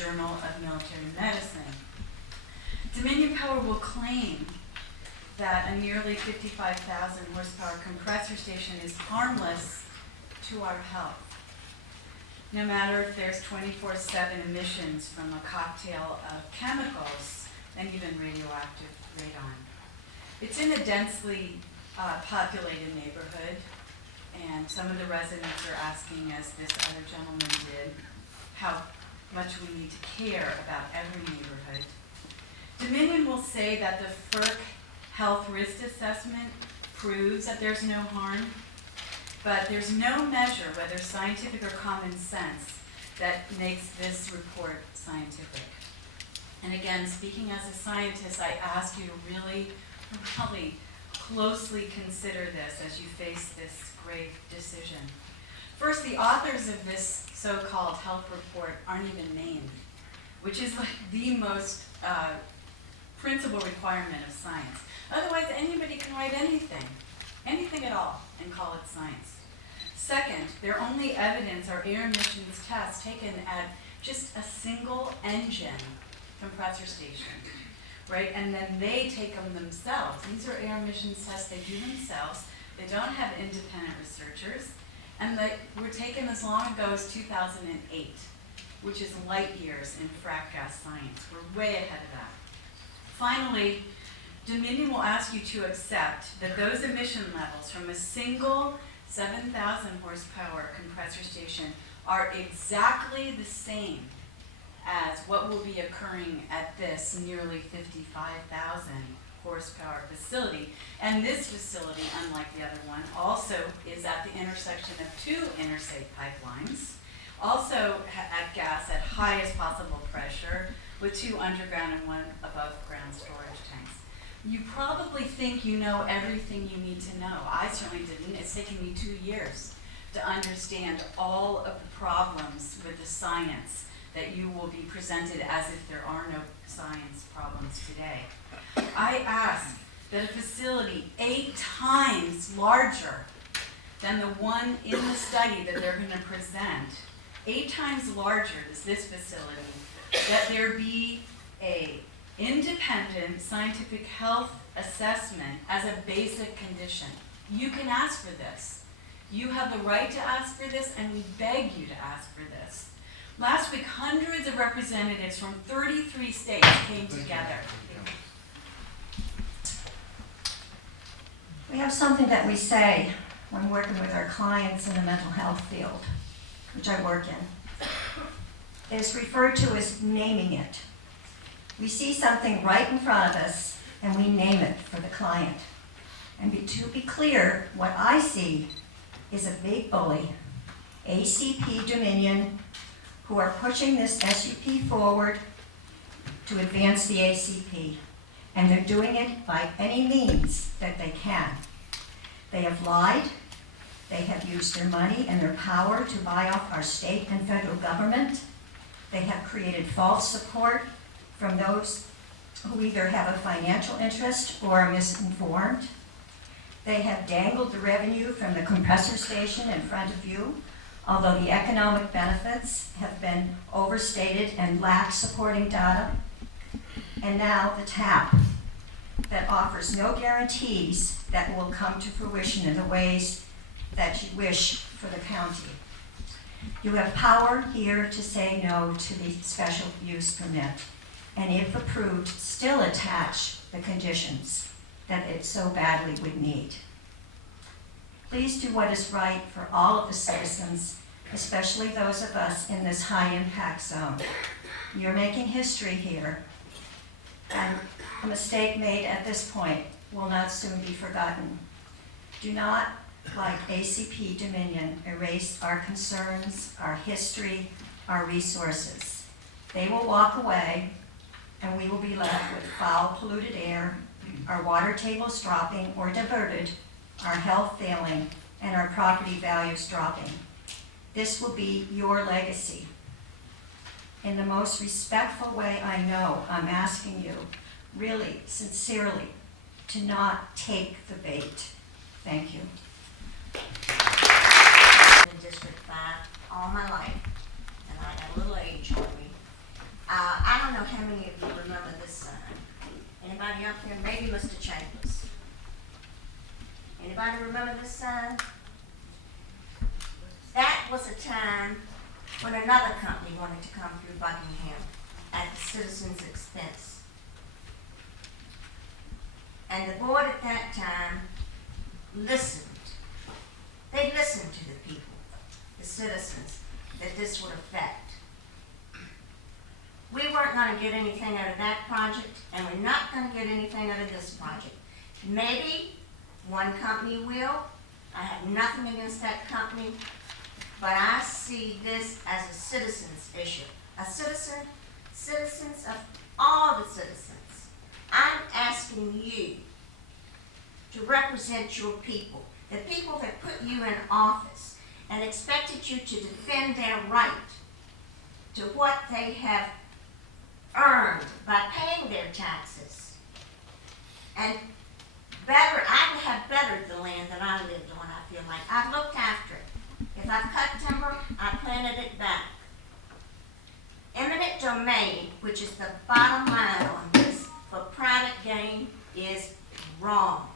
Journal of Military Medicine. Dominion Power will claim that a nearly 55,000 horsepower compressor station is harmless to our health, no matter if there's 24/7 emissions from a cocktail of chemicals and even radioactive radon. It's in a densely populated neighborhood, and some of the residents are asking, as this other gentleman did, how much we need to care about every neighborhood. Dominion will say that the FERC health risk assessment proves that there's no harm, but there's no measure, whether scientific or common sense, that makes this report scientific. And again, speaking as a scientist, I ask you to really closely consider this as you face this grave decision. First, the authors of this so-called health report aren't even named, which is like the most principal requirement of science. Otherwise, anybody can write anything at all, and call it science. Second, their only evidence are air emissions tests taken at just a single engine compressor station, right? And then they take them themselves. These are air emissions tests they do themselves. They don't have independent researchers, and they were taken as long ago as 2008, which is light years in frac gas science. We're way ahead of that. Finally, Dominion will ask you to accept that those emission levels from a single 7,000 horsepower compressor station are exactly the same as what will be occurring at this nearly 55,000 horsepower facility. And this facility, unlike the other one, also is at the intersection of two interstate pipelines, also at gas at highest possible pressure, with two underground and one above ground storage tanks. You probably think you know everything you need to know. I certainly didn't. It's taken me 2 years to understand all of the problems with the science that you will be presented as if there are no science problems today. I ask that a facility 8 times larger than the one in the study that they're going to present, 8 times larger is this facility, that there be a independent scientific health assessment as a basic condition. You can ask for this. You have the right to ask for this, and we beg you to ask for this. Last week, hundreds of representatives from 33 states came together. We have something that we say when working with our clients in the mental health field, which I work in. It's referred to as naming it. We see something right in front of us, and we name it for the client. And to be clear, what I see is a big bully, ACP Dominion, who are pushing this SUP forward to advance the ACP. And they're doing it by any means that they can. They have lied. They have used their money and their power to buy off our state and federal government. They have created false support from those who either have a financial interest or are misinformed. They have dangled the revenue from the compressor station in front of you, although the economic benefits have been overstated and lack supporting data. And now the TAP that offers no guarantees that will come to fruition in the ways that you wish for the county. You have power here to say no to the special use permit, and if approved, still attach the conditions that it so badly would need. Please do what is right for all of the citizens, especially those of us in this high-impact zone. You're making history here, and a mistake made at this point will not soon be forgotten. Do not, like ACP Dominion, erase our concerns, our history, our resources. They will walk away, and we will be left with foul, polluted air, our water tables dropping or diverted, our health failing, and our property values dropping. This will be your legacy. In the most respectful way I know, I'm asking you, really, sincerely, to not take the bait. Thank you. In District 5 all my life, and I got a little age on me. I don't know how many of you remember this sign. Anybody out there? Maybe Mr. Chambers. Anybody remember this sign? That was a time when another company wanted to come through Buckingham at the citizens' expense. And the board at that time listened. They listened to the people, the citizens, that this would affect. We weren't going to get anything out of that project, and we're not going to get anything out of this project. Maybe one company will. I have nothing against that company, but I see this as a citizen's issue. Citizens of all the citizens. I'm asking you to represent your people, the people that put you in office and expected you to defend their right to what they have earned by paying their taxes. And better, I have bettered the land that I lived on, I feel like. I've looked after it. If I've cut timber, I planted it back. Eminent domain, which is the bottom line on this, for private gain, is wrong.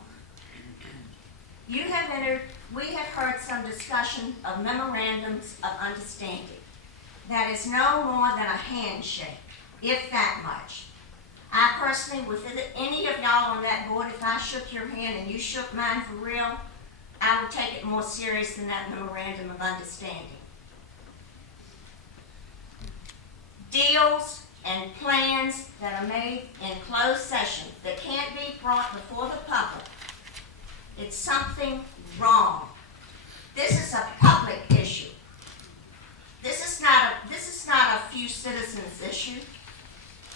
We have heard some discussion of memorandums of understanding. That is no more than a handshake, if that much. I personally, with any of y'all on that board, if I shook your hand and you shook mine for real, I would take it more serious than that memorandum of understanding. Deals and plans that are made in closed session that can't be brought before the public, it's something wrong. This is a public issue. This is not a few citizens' issue.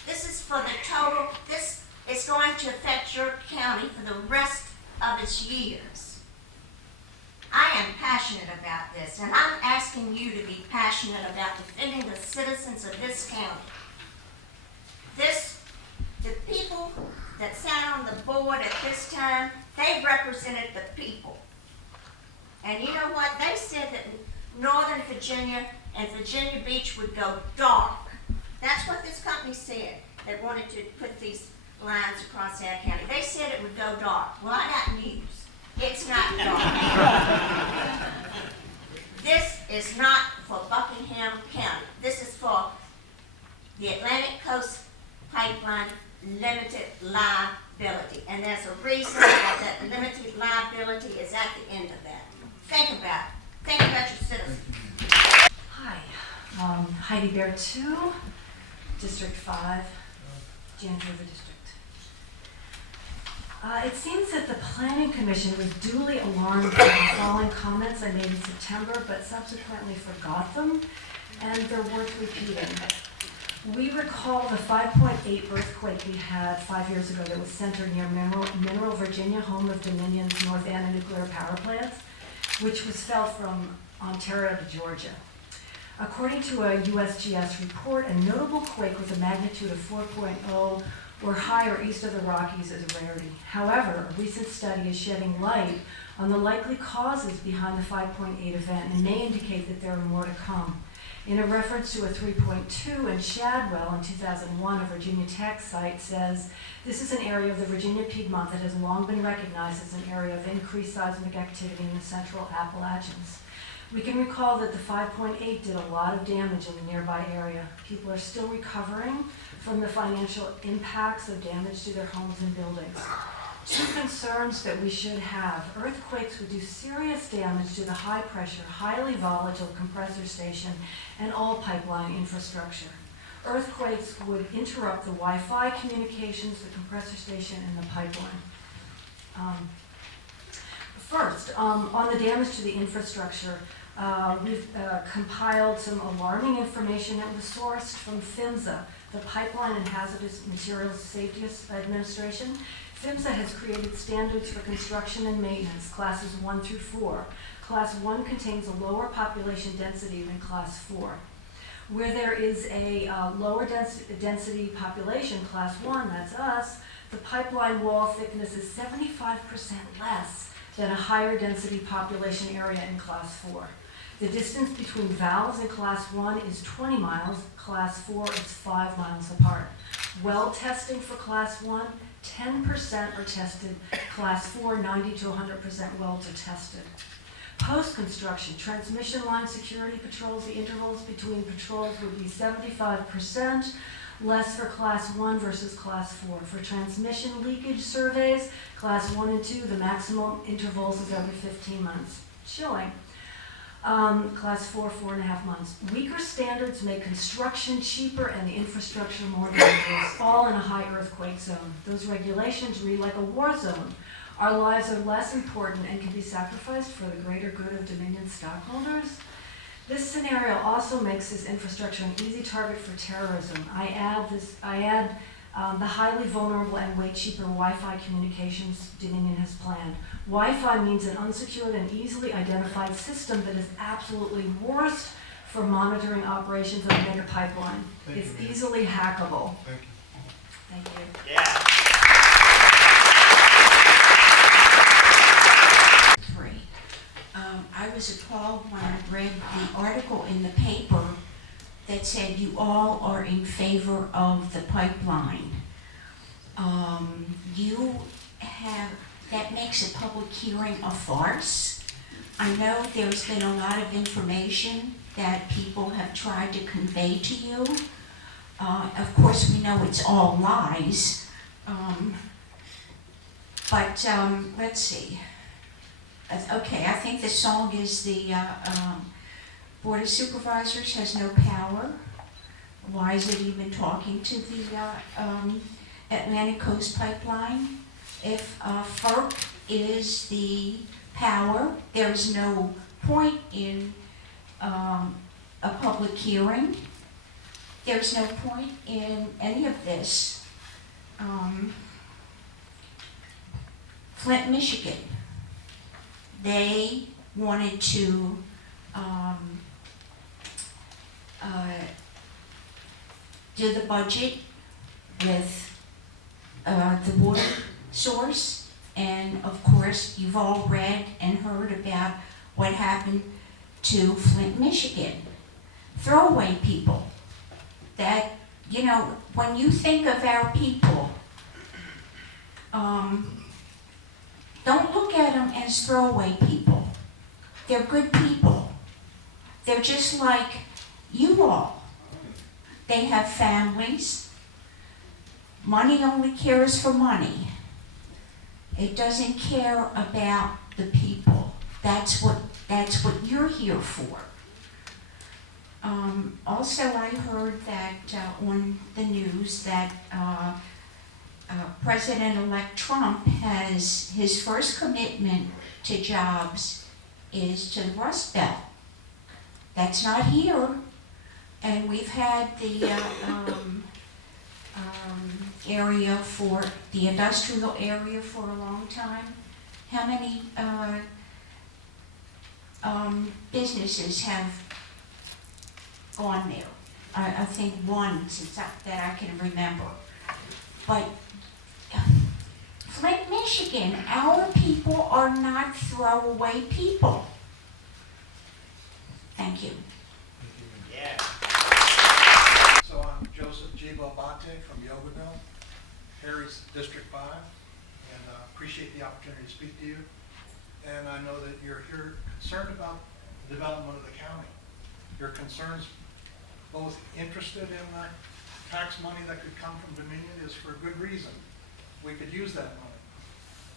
This is for the total. This is going to affect your county for the rest of its years. I am passionate about this, and I'm asking you to be passionate about defending the citizens of this county. The people that sat on the board at this time, they represented the people. And you know what? They said that Northern Virginia and Virginia Beach would go dark. That's what this company said. They wanted to put these lines across our county. They said it would go dark. Well, I got news. It's not dark. This is not for Buckingham County. This is for the Atlantic Coast Pipeline Limited Liability. And there's a reason that limited liability is at the end of that. Think about it. Think about your citizens. Hi, Heidi Bear 2, District 5, James River District. It seems that the Planning Commission was duly alarmed by the following comments I made in September, but subsequently forgot them, and they're worth repeating. We recall the 5.8 earthquake we had 5 years ago that was centered near Mineral, Virginia, home of Dominion's North Anna nuclear power plants, which was felt from Ontario to Georgia. According to a USGS report, a notable quake with a magnitude of 4.0 or higher east of the Rockies is a rarity. However, a recent study is shedding light on the likely causes behind the 5.8 event and may indicate that there are more to come. In a reference to a 3.2 in Shadwell in 2001, a Virginia Tech site says, this is an area of the Virginia Piedmont that has long been recognized as an area of increased seismic activity in the central Appalachians. We can recall that the 5.8 did a lot of damage in the nearby area. People are still recovering from the financial impacts of damage to their homes and buildings. Two concerns that we should have. Earthquakes would do serious damage to the high-pressure, highly volatile compressor station and all pipeline infrastructure. Earthquakes would interrupt the Wi-Fi communications, the compressor station, and the pipeline. First, on the damage to the infrastructure, we've compiled some alarming information that was sourced from PHMSA, the Pipeline and Hazardous Materials Safety Administration. PHMSA has created standards for construction and maintenance, classes 1 through 4. Class 1 contains a lower population density than Class 4. Where there is a lower density population, Class 1, that's us, the pipeline wall thickness is 75% less than a higher density population area in Class 4. The distance between valves in Class 1 is 20 miles, Class 4 is 5 miles apart. Well testing for Class 1, 10% are tested. Class 4, 90 to 100% wells are tested. Post-construction, transmission line security patrols, the intervals between patrols would be 75%, less for Class 1 versus Class 4. For transmission leakage surveys, Class 1 and 2, the maximum intervals is every 15 months. Chilling. Class 4, 4.5 months. Weaker standards make construction cheaper and the infrastructure more dangerous, all in a high earthquake zone. Those regulations read like a war zone. Our lives are less important and can be sacrificed for the greater good of Dominion stockholders. This scenario also makes this infrastructure an easy target for terrorism. I add the highly vulnerable and way cheaper Wi-Fi communications Dominion has planned. Wi-Fi means an unsecured and easily identified system that is absolutely worst for monitoring operations of a mega pipeline. It's easily hackable. Thank you. Thank you. Yeah. I was appalled when I read the article in the paper that said you all are in favor of the pipeline. That makes a public hearing a farce. I know there's been a lot of information that people have tried to convey to you. Of course, we know it's all lies. Let's see. Okay, I think the song is the Board of Supervisors has no power. Why is it even talking to the Atlantic Coast Pipeline? If FERC is the power, there's no point in a public hearing. There's no point in any of this. Flint, Michigan. They wanted to do the budget with the water source, and of course you've all read and heard about what happened to Flint, Michigan. Throwaway people. That, you know, when you think of our people, don't look at them as throwaway people. They're good people. They're just like you all. They have families. Money only cares for money. It doesn't care about the people. That's what you're here for. Also, I heard that on the news that President-elect Trump has his first commitment to jobs is to the Rust Belt. That's not here, and we've had the area for the industrial area for a long time. How many businesses have gone there? I think one since that I can remember. But Flint, Michigan, our people are not throwaway people. Thank you. Yeah. So I'm Joseph G. Babate from Yogaville, Harry's District 5, and appreciate the opportunity to speak to you. And I know that you're here concerned about the development of the county. Your concerns, both interested in the tax money that could come from Dominion, is for good reason. We could use that money.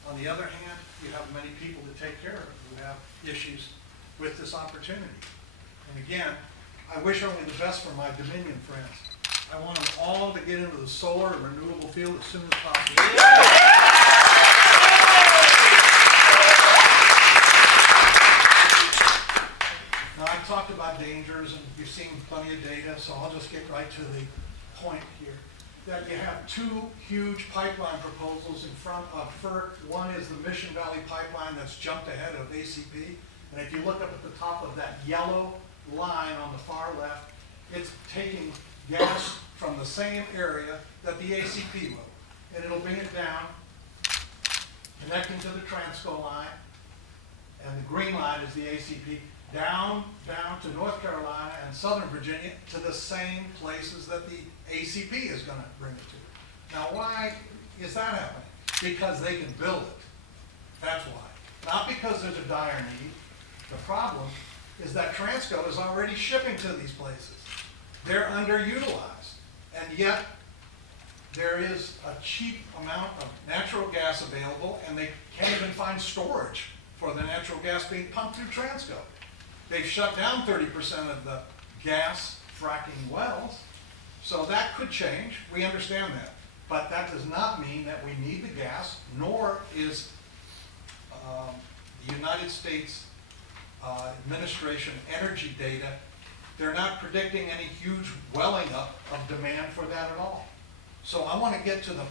On the other hand, you have many people to take care of who have issues with this opportunity. And again, I wish only the best for my Dominion friends. I want them all to get into the solar and renewable field as soon as possible. Now, I've talked about dangers, and you've seen plenty of data, so I'll just get right to the point here. That you have two huge pipeline proposals in front of FERC. One is the Mission Valley Pipeline that's jumped ahead of ACP. And if you look up at the top of that yellow line on the far left, it's taking gas from the same area that the ACP will. And it'll bring it down, connecting to the Transco line. And the green line is the ACP. down to North Carolina and Southern Virginia to the same places that the ACP is gonna bring it to. Now, why is that happening? Because they can build it. That's why. Not because there's a dire need. The problem is that Transco is already shipping to these places. They're underutilized. And yet, there is a cheap amount of natural gas available, and they can't even find storage for the natural gas being pumped through Transco. They've shut down 30% of the gas fracking wells, so that could change. We understand that. But that does not mean that we need the gas, nor is the United States Administration energy data. They're not predicting any huge welling up of demand for that at all. So I want to get to the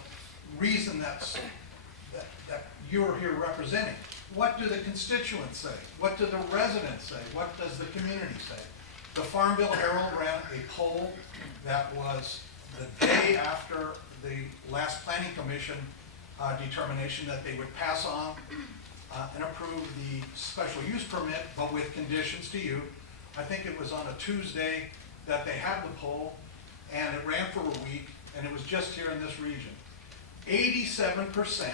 reason that you're here representing. What do the constituents say? What do the residents say? What does the community say? The Farm Bill Herald ran a poll that was the day after the last Planning Commission determination that they would pass on and approve the special use permit, but with conditions to you. I think it was on a Tuesday that they had the poll, and it ran for a week, and it was just here in this region. 87%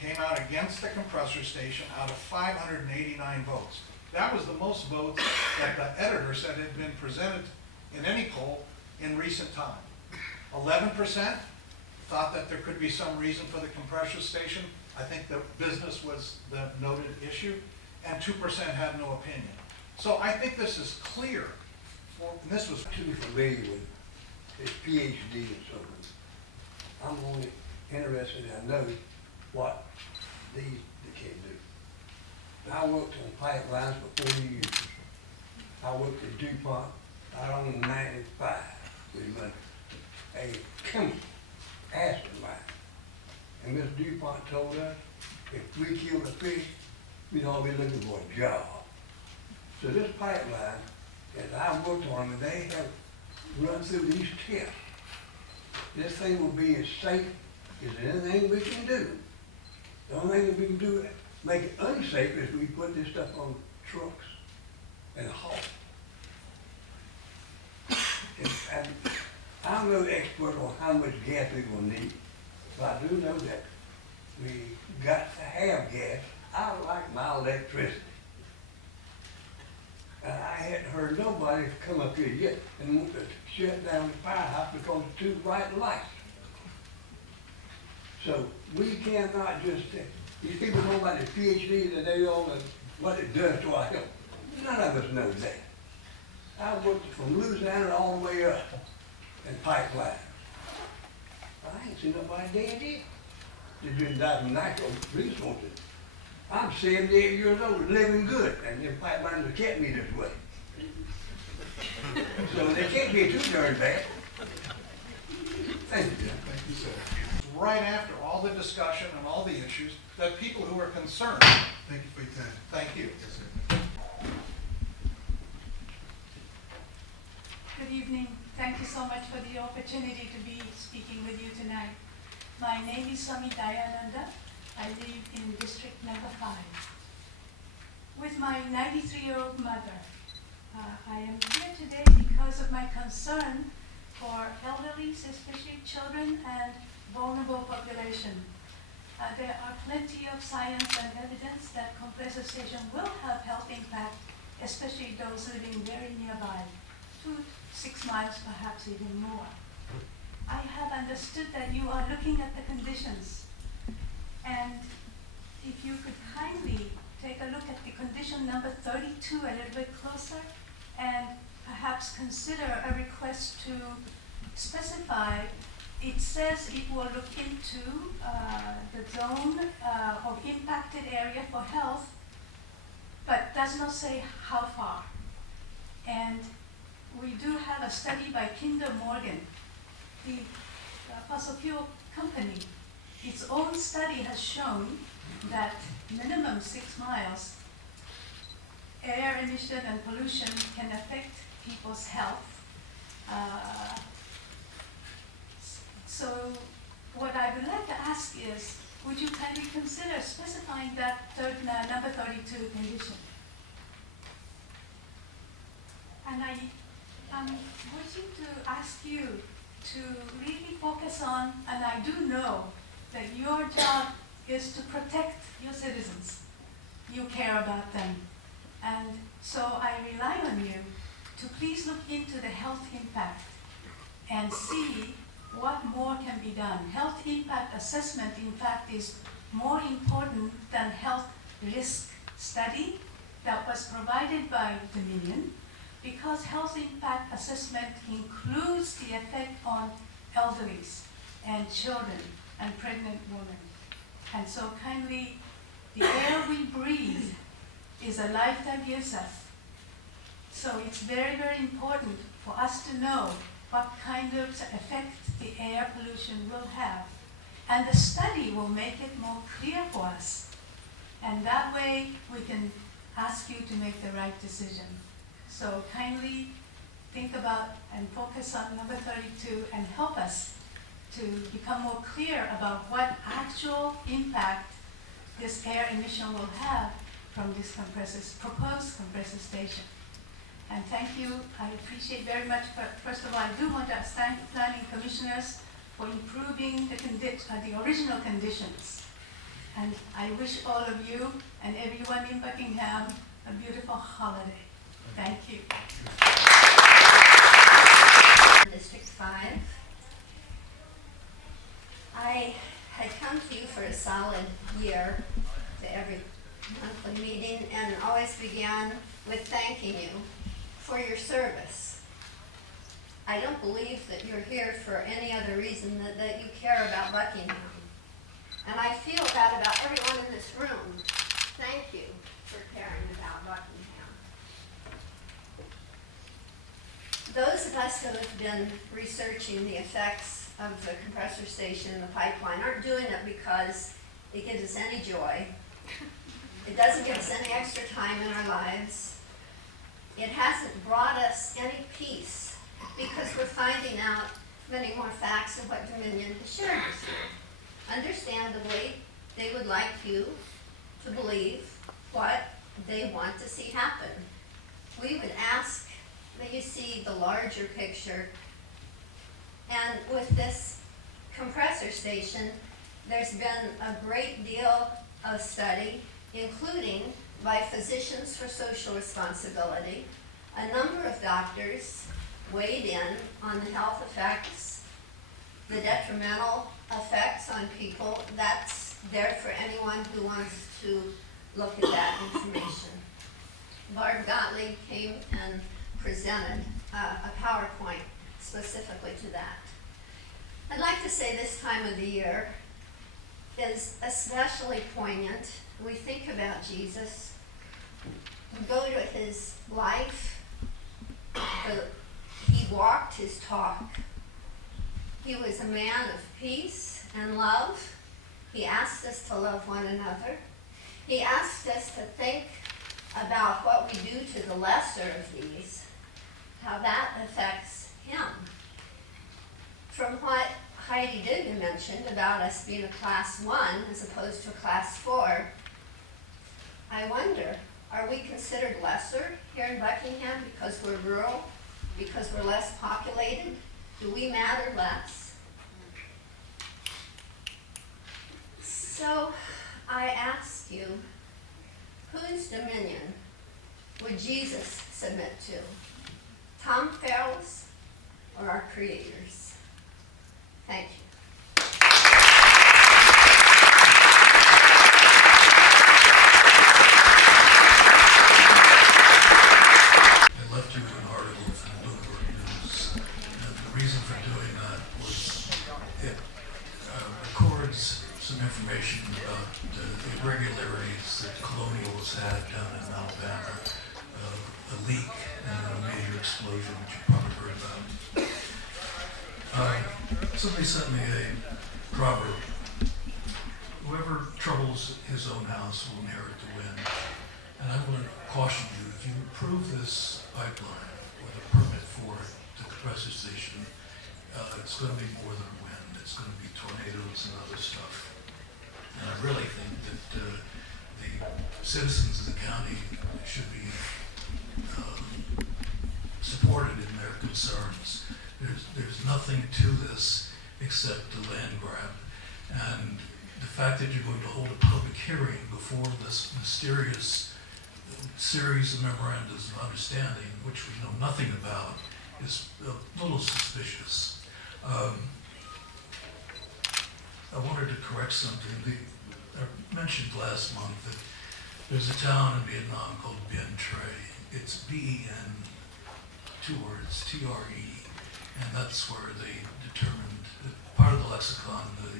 came out against the compressor station out of 589 votes. That was the most votes that the editor said had been presented in any poll in recent time. 11% thought that there could be some reason for the compressor station. I think the business was the noted issue, and 2% had no opinion. So I think this is clear. And this was Too familiar with his PhD and so forth. I'm only interested in knowing what these can do. I worked on pipelines for 40 years. I worked at DuPont out on 95, pretty much a chemical acid mine. And Miss DuPont told us if we killed a fish, we'd all be looking for a job. So this pipeline, as I worked on it, they have run through these tests. This thing will be as safe as anything we can do. The only thing that we can do, make it unsafe, is we put this stuff on trucks and haul. And I'm no expert on how much gas we will need, but I do know that we got to have gas. I like my electricity. And I hadn't heard nobody come up here yet and want to shut down the firehouse because of two bright lights. So we cannot just, these people know about the PhD and they all know what it does to our health. None of us know that. I worked from Louisiana all the way up in pipeline. I ain't seen nobody dead yet. They just died from natural resources. I'm 78 years old, living good, and them pipelines have kept me this way. So they can't be too darn bad. Thank you, Jim. Thank you, sir. Right after all the discussion and all the issues, that people who are concerned. Thank you for your time. Thank you. Yes, sir. Good evening. Thank you so much for the opportunity to be speaking with you tonight. My name is Swami Dayananda. I live in District Number 5. With my 93-year-old mother, I am here today because of my concern for elderly, especially children and vulnerable population. There are plenty of science and evidence that compressor station will have health impact, especially those living very nearby, 2 to 6 miles, perhaps even more. I have understood that you are looking at the conditions, and if you could kindly take a look at the condition number 32 a little bit closer, and perhaps consider a request to specify. It says it will look into the zone of impacted area for health, but does not say how far. And we do have a study by Kinder Morgan, the fossil fuel company. Its own study has shown that minimum 6 miles air emission and pollution can affect people's health. So what I would like to ask is, would you kindly consider specifying that number 32 condition? And I'm wishing to ask you to really focus on, and I do know that your job is to protect your citizens. You care about them. And so I rely on you to please look into the health impact and see what more can be done. Health impact assessment, in fact, is more important than health risk study that was provided by Dominion, because health impact assessment includes the effect on elderlies and children and pregnant women. And so kindly, the air we breathe is a life that gives us. So it's very, very important for us to know what kind of effect the air pollution will have. And the study will make it more clear for us. And that way we can ask you to make the right decision. So kindly think about and focus on number 32 and help us to become more clear about what actual impact this air emission will have from this proposed compressor station. And thank you. I appreciate very much. First of all, I do want to thank planning commissioners for improving the original conditions. And I wish all of you and everyone in Buckingham a beautiful holiday. Thank you. District 5. I had come to you for a solid year to every monthly meeting and always began with thanking you for your service. I don't believe that you're here for any other reason than that you care about Buckingham. And I feel that about everyone in this room. Thank you for caring about Buckingham. Those of us who have been researching the effects of the compressor station and the pipeline aren't doing it because it gives us any joy. It doesn't give us any extra time in our lives. It hasn't brought us any peace because we're finding out many more facts of what Dominion has shared with you. Understandably, they would like you to believe what they want to see happen. We would ask that you see the larger picture. And with this compressor station, there's been a great deal of study, including by Physicians for Social Responsibility. A number of doctors weighed in on the health effects, the detrimental effects on people. That's there for anyone who wants to look at that information. Barb Gottlieb came and presented a PowerPoint specifically to that. I'd like to say this time of the year is especially poignant. We think about Jesus. We go to his life. He walked his talk. He was a man of peace and love. He asked us to love one another. He asked us to think about what we do to the lesser of these, how that affects him. From what Heidi Dugan mentioned about us being a class 1 as opposed to a class 4, I wonder, are we considered lesser here in Buckingham because we're rural, because we're less populated? Do we matter less? So I ask you, whose dominion would Jesus submit to? Tom Farrell's or our Creator's? Thank you. I left you an article from Bloomberg News, and the reason for doing that was it records some information about the irregularities that Colonials had down in Alabama, a leak and a major explosion, which you probably heard about. Somebody sent me a proverb: whoever troubles his own house will inherit the wind. And I want to caution you, if you approve this pipeline with a permit for it, the compressor station, it's going to be more than wind. It's going to be tornadoes and other stuff. And I really think that the citizens of the county should be thwarted in their concerns. There's nothing to this except the land grab. And the fact that you're going to hold a public hearing before this mysterious series of memorandums of understanding, which we know nothing about, is a little suspicious. I wanted to correct something. I mentioned last month that there's a town in Vietnam called Bien Tre. It's B-E-N, 2 words, T-R-E, and that's where they determined that part of the lexicon of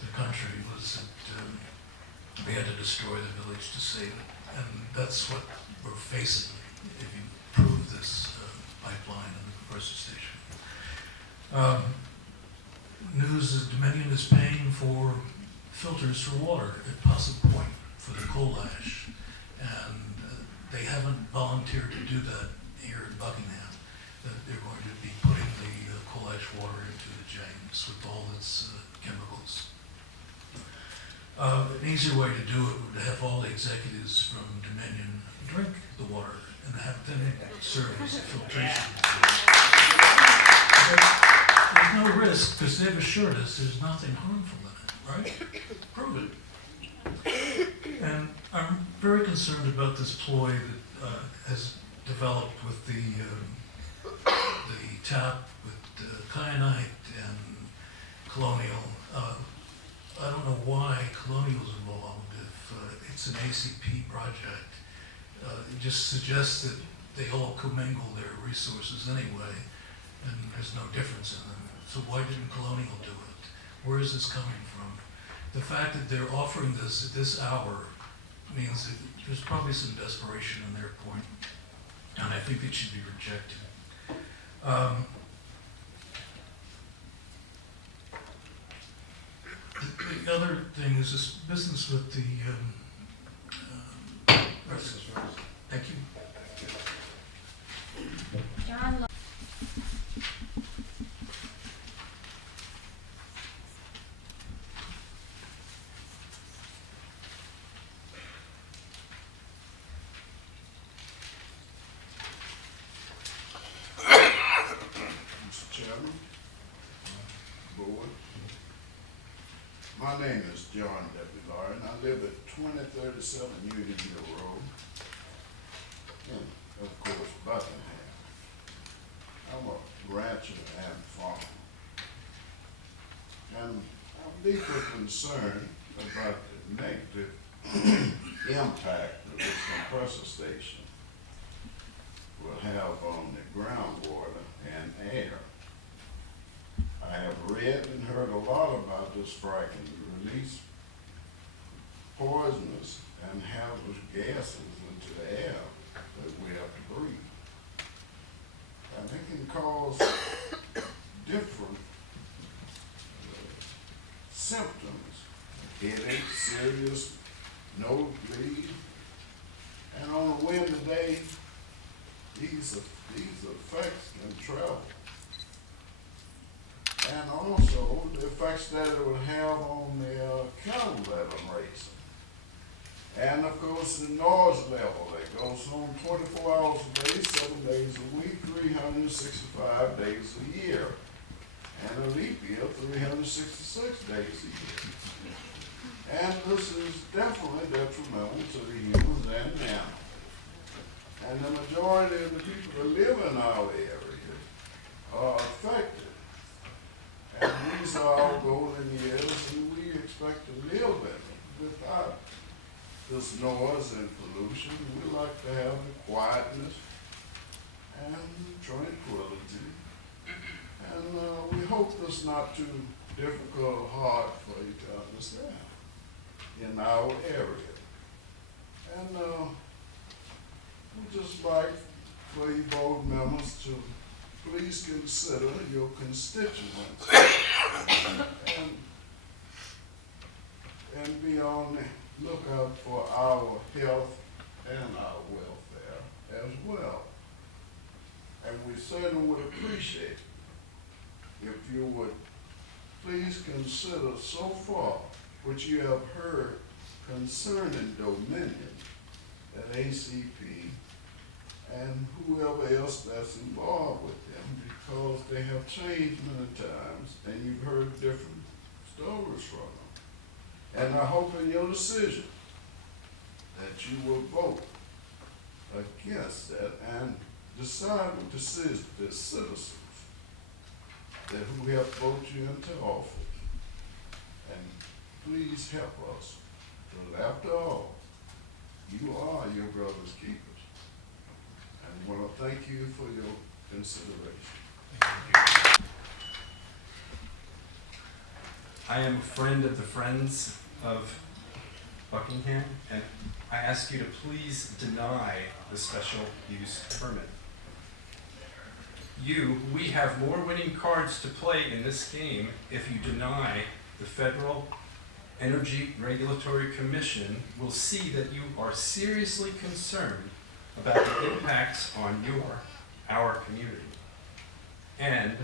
the country was that we had to destroy the village to save it. And that's what we're facing if you approve this pipeline and the compressor station. News is Dominion is paying for filters for water at Possum Point for the coal ash, and they haven't volunteered to do that here in Buckingham. That they're going to be putting the coal ash water into the James with all its chemicals. An easier way to do it would have all the executives from Dominion drink the water and have them serve as a filtration. There's no risk because they've assured us there's nothing harmful in it, right? Prove it. And I'm very concerned about this ploy that has developed with the tap with kyanite and Colonial. I don't know why Colonial's involved if it's an ACP project. It just suggests that they all commingle their resources anyway, and there's no difference in them. So why didn't Colonial do it? Where is this coming from? The fact that they're offering this at this hour means that there's probably some desperation on their point, and I think it should be rejected. The other thing is this business with the thank you. John. Mr. Chairman, Board, my name is John W. Lauren. I live at 2037 Union Hill Road, in, of course, Buckingham. I'm a rancher and farmer. And I'm deeply concerned about the negative impact that this compressor station will have on the groundwater and air. I have read and heard a lot about this fracking to release poisonous and hazardous gases into the air that we have to breathe. And it can cause different symptoms, headache, serious nosebleed, and on a windy day, these effects can travel. And also the effects that it would have on the cattle that I'm raising. And of course the noise level that goes on 24 hours a day, 7 days a week, 365 days a year. And a leap year, 366 days a year. And this is definitely detrimental to the humans and the animals. And the majority of the people that live in our area are affected. And these are our golden years, and we expect to live in them without this noise and pollution. We like to have the quietness and tranquility. And we hope it's not too difficult or hard for you to understand in our area. And we just like for you board members to please consider your constituents and be on the lookout for our health and our welfare as well. And we certainly would appreciate if you would please consider so far what you have heard concerning Dominion at ACP and whoever else that's involved with them, because they have changed many times, and you've heard different stories from them. And I hope in your decision that you will vote against that and decide with the citizens that who have voted you into office. And please help us, because after all, you are your brother's keepers. And I want to thank you for your consideration. I am a friend of the Friends of Buckingham, and I ask you to please deny the special use permit. We have more winning cards to play in this game if you deny the Federal Energy Regulatory Commission will see that you are seriously concerned about the impacts on our community. And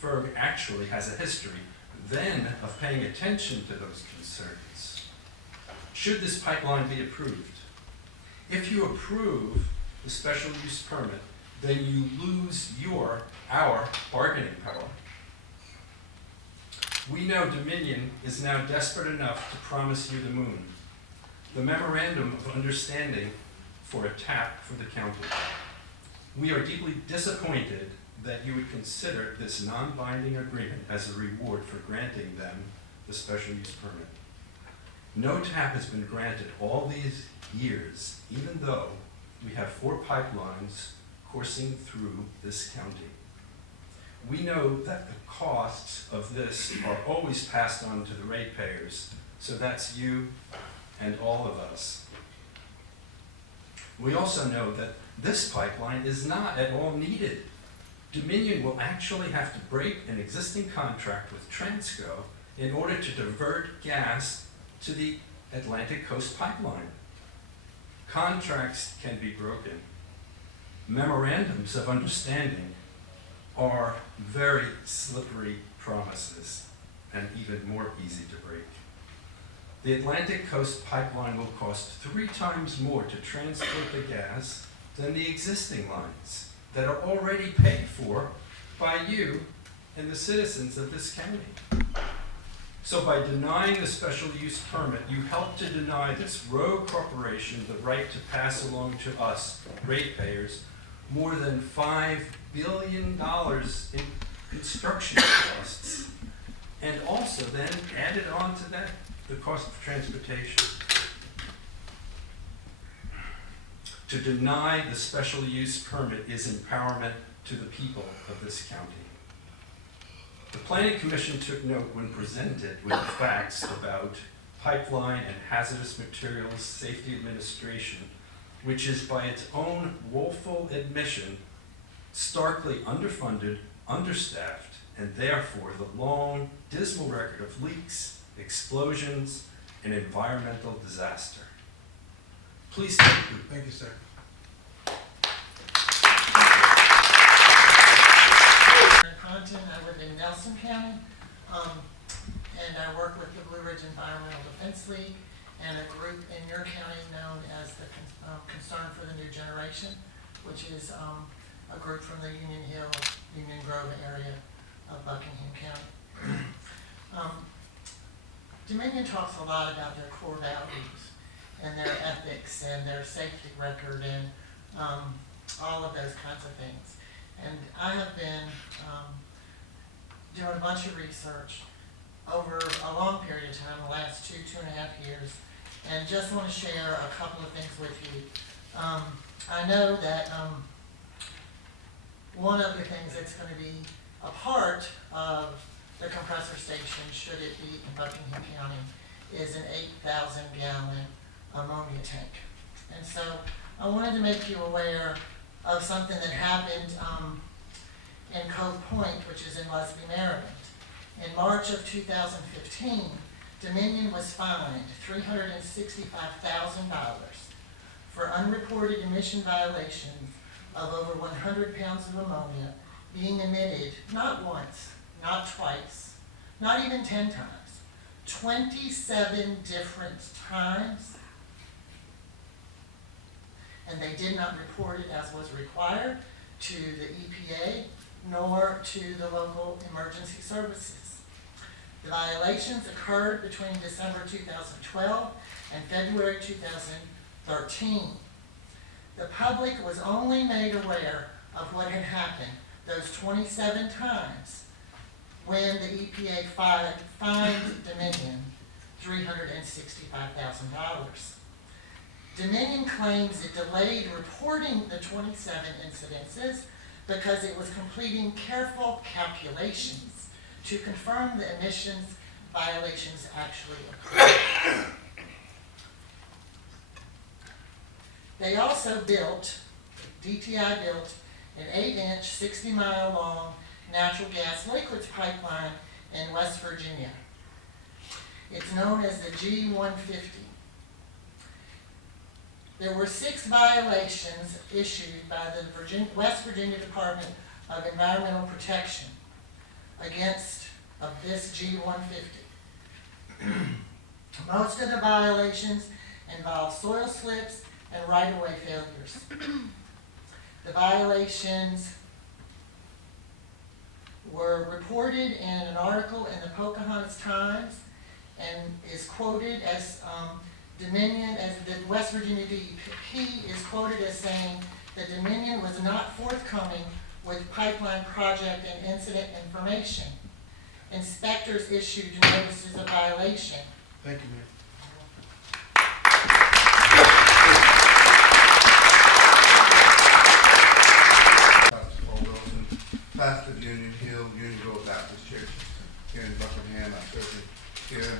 FERG actually has a history then of paying attention to those concerns. Should this pipeline be approved? If you approve the special use permit, then you lose our bargaining power. We know Dominion is now desperate enough to promise you the moon, the memorandum of understanding for a tap for the county. We are deeply disappointed that you would consider this non-binding agreement as a reward for granting them the special use permit. No tap has been granted all these years, even though we have 4 pipelines coursing through this county. We know that the costs of this are always passed on to the ratepayers, so that's you and all of us. We also know that this pipeline is not at all needed. Dominion will actually have to break an existing contract with Transco in order to divert gas to the Atlantic Coast Pipeline. Contracts can be broken. Memorandums of understanding are very slippery promises and even more easy to break. The Atlantic Coast Pipeline will cost 3 times more to transport the gas than the existing lines that are already paid for by you and the citizens of this county. So by denying the special use permit, you help to deny this rogue corporation the right to pass along to us, ratepayers, more than $5 billion in construction costs, and also then added on to that the cost of transportation. To deny the special use permit is empowerment to the people of this county. The Planning Commission took note when presented with the facts about pipeline and hazardous materials safety administration, which is by its own woeful admission starkly underfunded, understaffed, and therefore the long, dismal record of leaks, explosions, and environmental disaster. Please take the Thank you, sir. I live in Nelson County, and I work with the Blue Ridge Environmental Defense League and a group in your county known as the Concern for the New Generation, which is a group from the Union Hill, Union Grove area of Buckingham County. Dominion talks a lot about their core values and their ethics and their safety record and all of those kinds of things. And I have been doing a bunch of research over a long period of time, the last 2.5 years, and just want to share a couple of things with you. I know that one of the things that's going to be a part of the compressor station, should it be in Buckingham County, is an 8,000 gallon ammonia tank. And so I wanted to make you aware of something that happened in Cove Point, which is in Leslie, Maryland. In March of 2015, Dominion was fined $365,000 for unreported emission violations of over 100 pounds of ammonia being emitted not once, not twice, not even 10 times, 27 different times. and they did not report it as was required to the EPA nor to the local emergency services. The violations occurred between December 2012 and February 2013. The public was only made aware of what had happened those 27 times when the EPA fined Dominion $365,000. Dominion claims it delayed reporting the 27 incidences because it was completing careful calculations to confirm the emissions violations actually occurred. They also built, DTI built, an 8-inch, 60-mile-long natural gas liquids pipeline in West Virginia. It's known as the G150. There were 6 violations issued by the West Virginia Department of Environmental Protection against this G150. Most of the violations involve soil slips and right-of-way failures. The violations were reported in an article in the Pocahontas Times and is quoted as Dominion, as the West Virginia DEP is quoted as saying that Dominion was not forthcoming with pipeline project and incident information. Inspectors issued notices of violation. Thank you, Mayor. Pastor of Union Hill, Union Grove Baptist Church here in Buckingham. I served here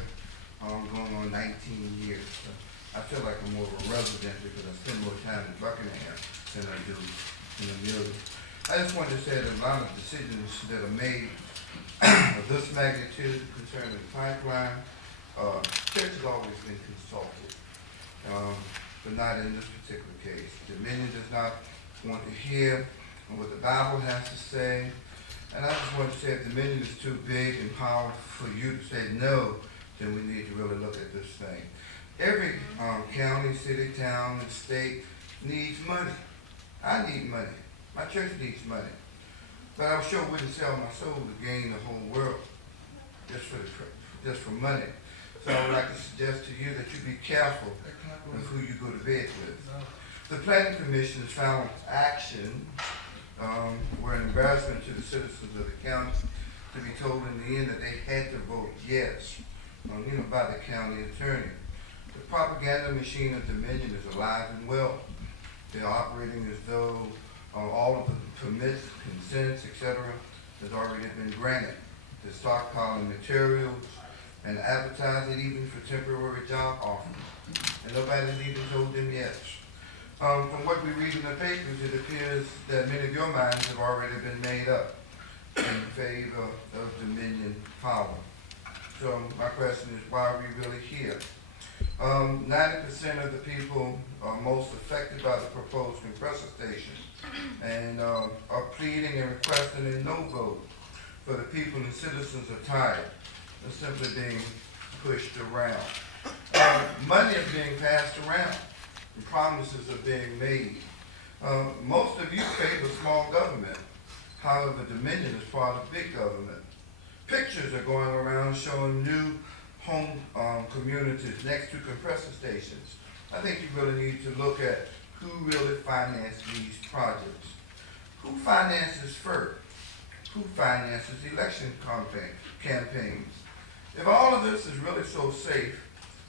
going on 19 years. So I feel like I'm more of a resident because I spend more time in Buckingham than I do in the middle. I just wanted to say that a lot of decisions that are made of this magnitude concerning the pipeline, church has always been consulted, but not in this particular case. Dominion does not want to hear what the Bible has to say. And I just want to say if Dominion is too big and powerful for you to say no, then we need to really look at this thing. Every county, city, town, and state needs money. I need money. My church needs money. But I sure wouldn't sell my soul to gain the whole world just for money. So I would like to suggest to you that you be careful with who you go to bed with. The Planning Commission's final action were an embarrassment to the citizens of the county to be told in the end that they had to vote yes, by the county attorney. The propaganda machine of Dominion is alive and well. They're operating as though all of the permits, consents, etc. has already been granted. They're stockpiling materials and advertising even for temporary job offers. And nobody's even told them yes. From what we read in the papers, it appears that many of your minds have already been made up in favor of Dominion power. So my question is, why are we really here? 90% of the people most affected by the proposed compressor station and are pleading and requesting a no vote, for the people and citizens are tired of simply being pushed around. Money is being passed around. And promises are being made. Most of you favor small government. However, Dominion is part of big government. Pictures are going around showing new home communities next to compressor stations. I think you really need to look at who really financed these projects. Who finances FERC? Who finances election campaigns? If all of this is really so safe,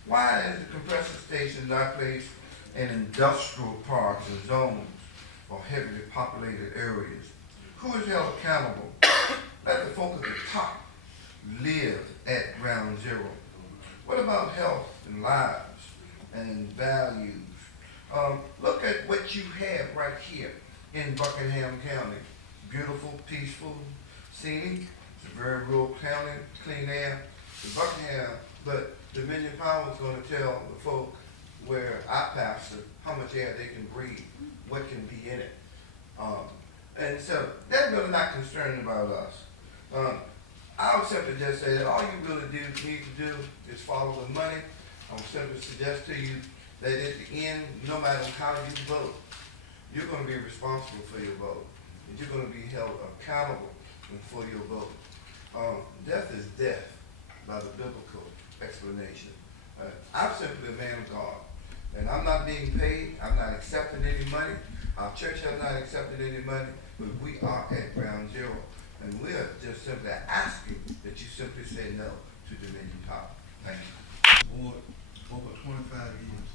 why is the compressor station not placed in industrial parks and zones or heavily populated areas? Who is held accountable? Let the folk at the top live at ground zero. What about health and lives and values? Look at what you have right here in Buckingham County. Beautiful, peaceful, scenic. It's a very rural county, clean air. The Buckingham, but Dominion Power is going to tell the folk where I pastor how much air they can breathe, what can be in it. And so they're really not concerned about us. I would simply just say that all you really need to do is follow the money. I would simply suggest to you that at the end, no matter how you vote, you're gonna be responsible for your vote. And you're gonna be held accountable for your vote. Death is death by the biblical explanation. I'm simply a man of God, and I'm not being paid. I'm not accepting any money. Our church has not accepted any money, but we are at ground zero, and we are just simply asking that you simply say no to Dominion Power. Thank you. Board over 25 years.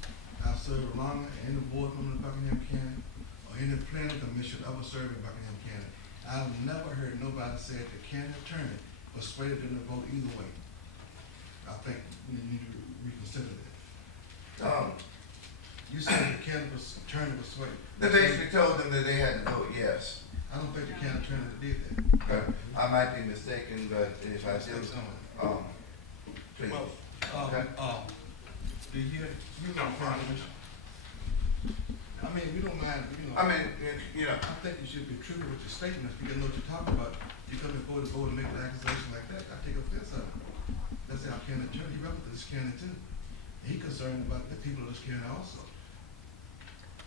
I've served longer in the board from Buckingham County or any planning commission ever served in Buckingham County. I've never heard nobody say the county attorney persuaded them to vote either way. I think we need to reconsider that. You said the county attorney persuaded. They basically told them that they had to vote yes. I don't think the county attorney did that. But I might be mistaken, but if I do, please. Well, Okay. do you know county commission? I mean, we don't mind, I mean, you know, I think you should be true with your statements, because you know what you're talking about. You come before the board and make an accusation like that, I take offense of it. That's our county attorney, he represents this county too. He concerned about the people of this county also.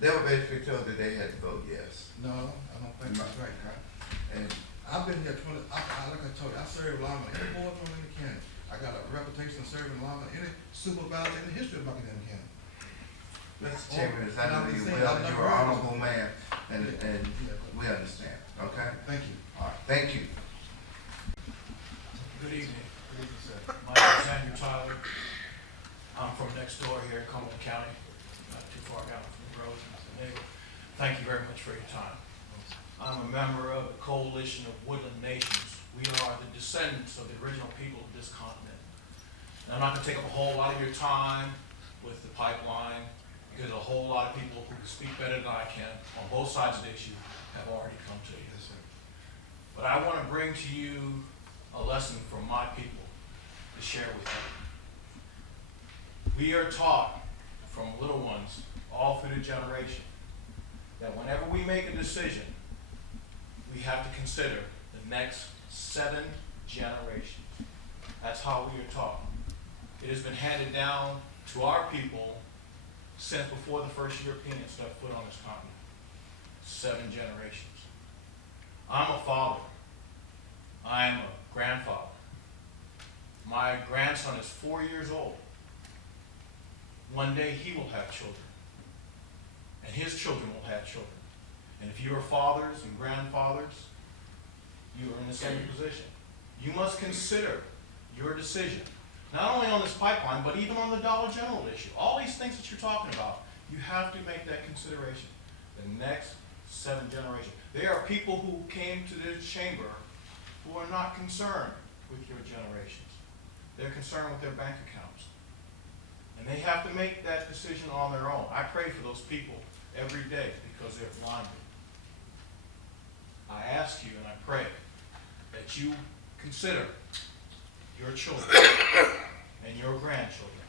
they were basically told that they had to vote yes. No, I don't think that's right, Kyle. And I've been here like I told you, I served longer than any board member in the county. I got a reputation of serving longer than any supervisor in the history of Buckingham County. Mr. Chairman, as I know you saying, well, I've you're never an heard honorable man, and we understand, okay? Thank you. All right, thank you. Good evening. Good evening, sir. My name is Andrew Tyler. I'm from next door here in Cumberland County, not too far down from the road. Thank you very much for your time. I'm a member of the Coalition of Woodland Nations. We are the descendants of the original people of this continent. And I'm not going to take up a whole lot of your time with the pipeline, because a whole lot of people who can speak better than I can on both sides of the issue have already come to you. Yes, sir. But I want to bring to you a lesson from my people to share with you. We are taught from little ones all through the generation that whenever we make a decision, we have to consider the next 7 generations. That's how we are taught. It has been handed down to our people since before the first Europeans stepped foot on this continent. 7 generations. I'm a father. I am a grandfather. My grandson is 4 years old. One day he will have children. And his children will have children. And if you are fathers and grandfathers, you are in the same position. You must consider your decision. Not only on this pipeline, but even on the Dollar General issue. All these things that you're talking about, you have to make that consideration. The next 7 generations. There are people who came to this chamber who are not concerned with your generations. They're concerned with their bank accounts. And they have to make that decision on their own. I pray for those people every day because they're blinded. I ask you and I pray that you consider your children and your grandchildren.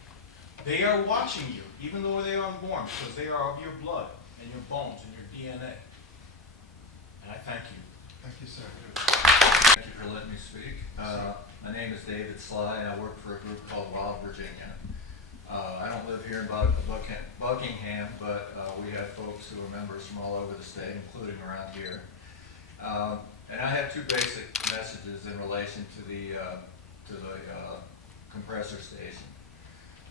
They are watching you, even though they are unborn, because they are of your blood and your bones and your DNA. And I thank you. Thank you, sir. Thank you for letting me speak. My name is David Sly, and I work for a group called Wild Virginia. I don't live here in Buckingham, but we have folks who are members from all over the state, including around here. And I have 2 basic messages in relation to the compressor station.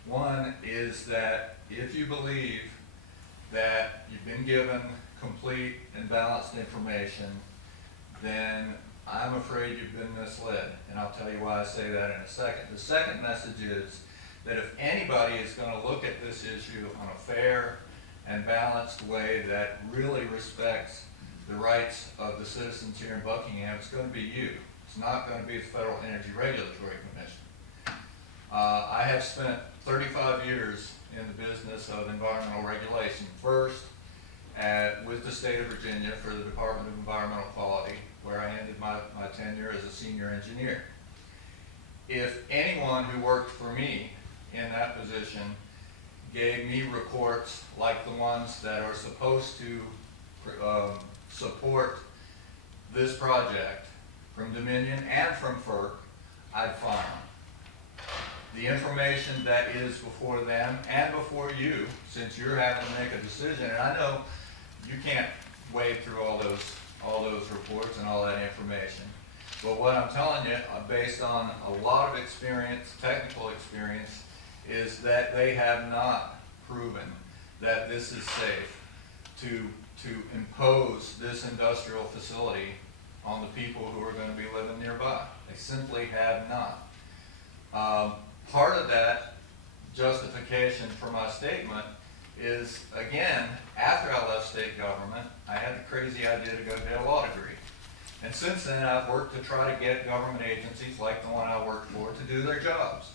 One is that if you believe that you've been given complete and balanced information, then I'm afraid you've been misled, and I'll tell you why I say that in a second. The second message is that if anybody is going to look at this issue on a fair and balanced way that really respects the rights of the citizens here in Buckingham, it's going to be you. It's not going to be the Federal Energy Regulatory Commission. I have spent 35 years in the business of environmental regulation. First, with the state of Virginia for the Department of Environmental Quality, where I ended my tenure as a senior engineer. If anyone who worked for me in that position gave me reports like the ones that are supposed to support this project from Dominion and from FERC, I'd fire them. The information that is before them and before you, since you're having to make a decision, and I know you can't wade through all those reports and all that information. But what I'm telling you, based on a lot of experience, technical experience, is that they have not proven that this is safe to impose this industrial facility on the people who are going to be living nearby. They simply have not. Part of that justification for my statement is, again, after I left state government, I had the crazy idea to go get a law degree. And since then, I've worked to try to get government agencies like the one I work for to do their jobs.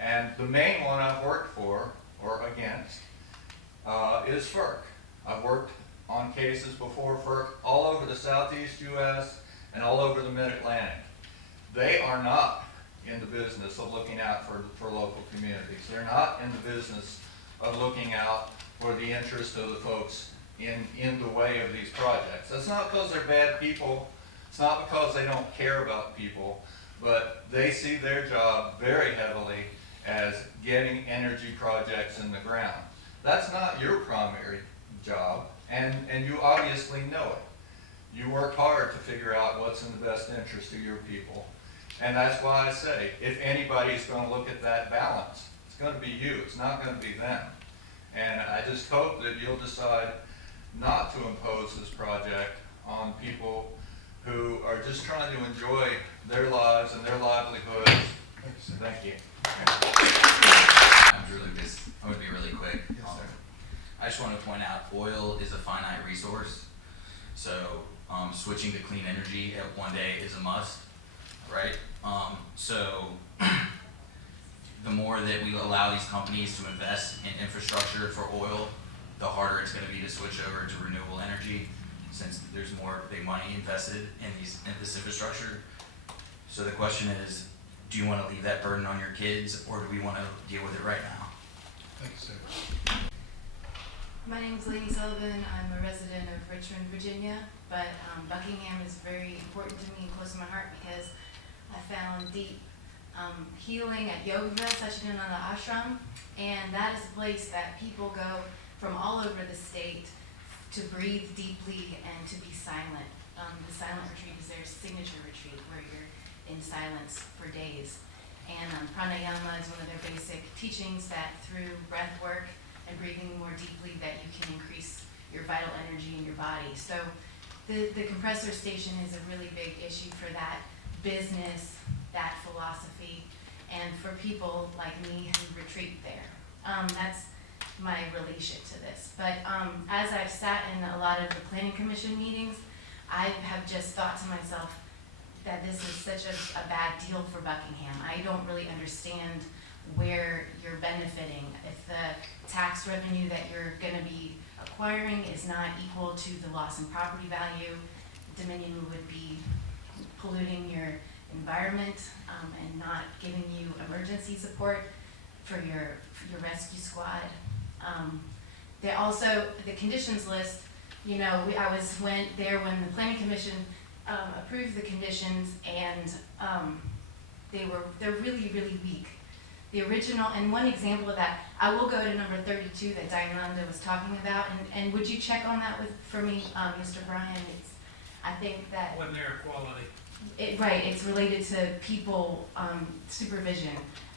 And the main one I've worked for, or against, is FERC. I've worked on cases before FERC all over the southeast U.S. and all over the mid-Atlantic. They are not in the business of looking out for local communities. They're not in the business of looking out for the interest of the folks in the way of these projects. That's not because they're bad people. It's not because they don't care about people, but they see their job very heavily as getting energy projects in the ground. That's not your primary job, and you obviously know it. You work hard to figure out what's in the best interest of your people. And that's why I say, if anybody's going to look at that balance, it's going to be you. It's not going to be them. And I just hope that you'll decide not to impose this project on people who are just trying to enjoy their lives and their livelihoods. Thank you. I'm Drew Lucas. I'm going to be really quick. I just want to point out oil is a finite resource. So switching to clean energy at one day is a must, right? So the more that we allow these companies to invest in infrastructure for oil, the harder it's going to be to switch over to renewable energy, since there's more big money invested in this infrastructure. So the question is, do you want to leave that burden on your kids, or do we want to deal with it right now? Thank you, sir. My name is Lainey Sullivan. I'm a resident of Richmond, Virginia, but Buckingham is very important to me and close to my heart because I found deep healing at Yogaville, Satchidananda Ashram, and that is a place that people go from all over the state to breathe deeply and to be silent. The silent retreat is their signature retreat where you're in silence for days. And pranayama is one of their basic teachings that through breath work and breathing more deeply that you can increase your vital energy in your body. So the compressor station is a really big issue for that business, that philosophy, and for people like me who retreat there. That's my relation to this. But as I've sat in a lot of the planning commission meetings, I have just thought to myself that this is such a bad deal for Buckingham. I don't really understand where you're benefiting. If the tax revenue that you're going to be acquiring is not equal to the loss in property value, Dominion would be polluting your environment and not giving you emergency support for your rescue squad. The conditions list, you know, went there when the planning commission approved the conditions, and they're really, really weak. The original, and one example of that, I will go to number 32 that Dayananda was talking about, and would you check on that for me, Mr. Bryan? I think that When they're quality. Right, it's related to people supervision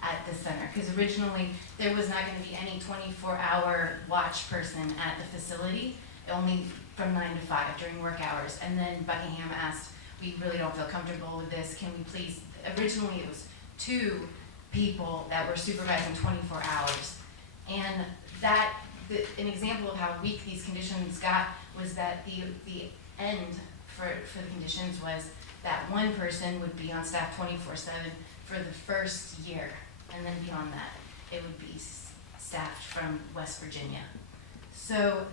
at the center, because originally there was not going to be any 24-hour watch person at the facility, only from 9 to 5 during work hours. And then Buckingham asked, we really don't feel comfortable with this, can we please, originally it was 2 people that were supervising 24 hours. And an example of how weak these conditions got was that the end for the conditions was that one person would be on staff 24/7 for the first year, and then beyond that, it would be staffed from West Virginia. So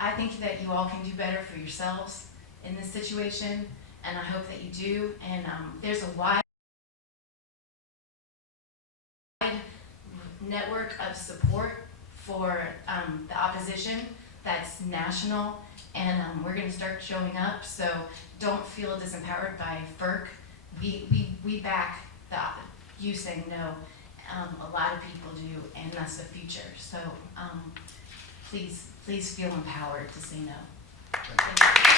I think that you all can do better for yourselves in this situation, and I hope that you do. And there's a wide network of support for the opposition that's national, and we're going to start showing up, so don't feel disempowered by FERC. We back you saying no. A lot of people do, and that's the future. So please feel empowered to say no. Thank you.